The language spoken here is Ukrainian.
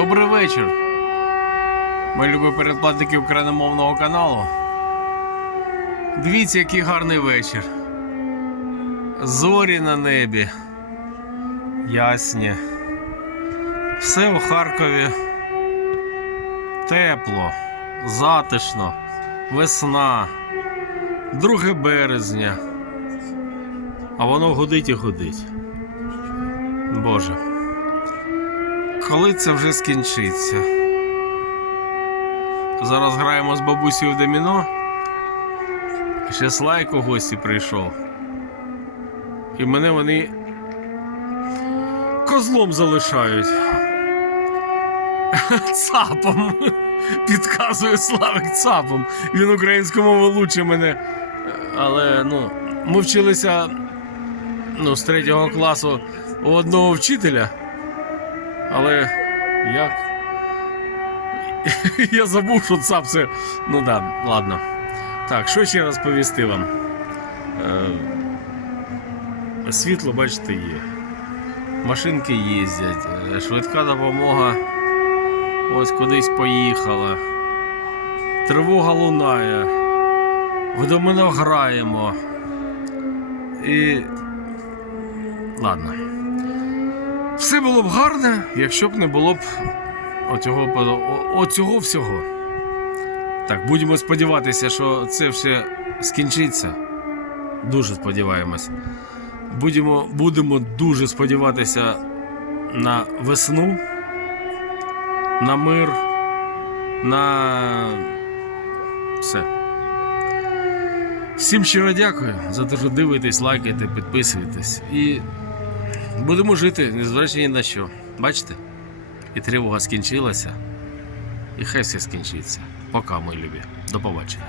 Добрий вечір. Ми любі передплатники україномовного каналу. Дивіться, який гарний вечір. Зорі на небі. Ясні. Все у Харкові. Тепло, затишно, весна, 2 березня. А воно гудить і гудить. Боже. Коли це вже скінчиться? Зараз граємо з бабусею в доміно. Ще слайк у гості прийшов. І мене вони козлом залишають. Цапом. Підказує Славик цапом. Він українською мовою лучше мене. Але ну, ми вчилися ну, з третього класу у одного вчителя. Але як? Я забув, що ЦАП це. Ну да, ладно. Так, що ще розповісти вам? Е, світло, бачите, є. Машинки їздять, е, швидка допомога ось кудись поїхала. Тривога лунає. В домино граємо. І. Ладно. Все було б гарне, якщо б не було б оцього, оцього всього. Так, будемо сподіватися, що це все скінчиться. Дуже сподіваємось. Будемо, будемо дуже сподіватися на весну, на мир, на все. Всім щиро дякую за те, що дивитесь, лайкаєте, підписуєтесь. І Будемо жити, незважаючи ні на що. Бачите? І тривога скінчилася. І хай все скінчиться. Пока, мої любі. До побачення.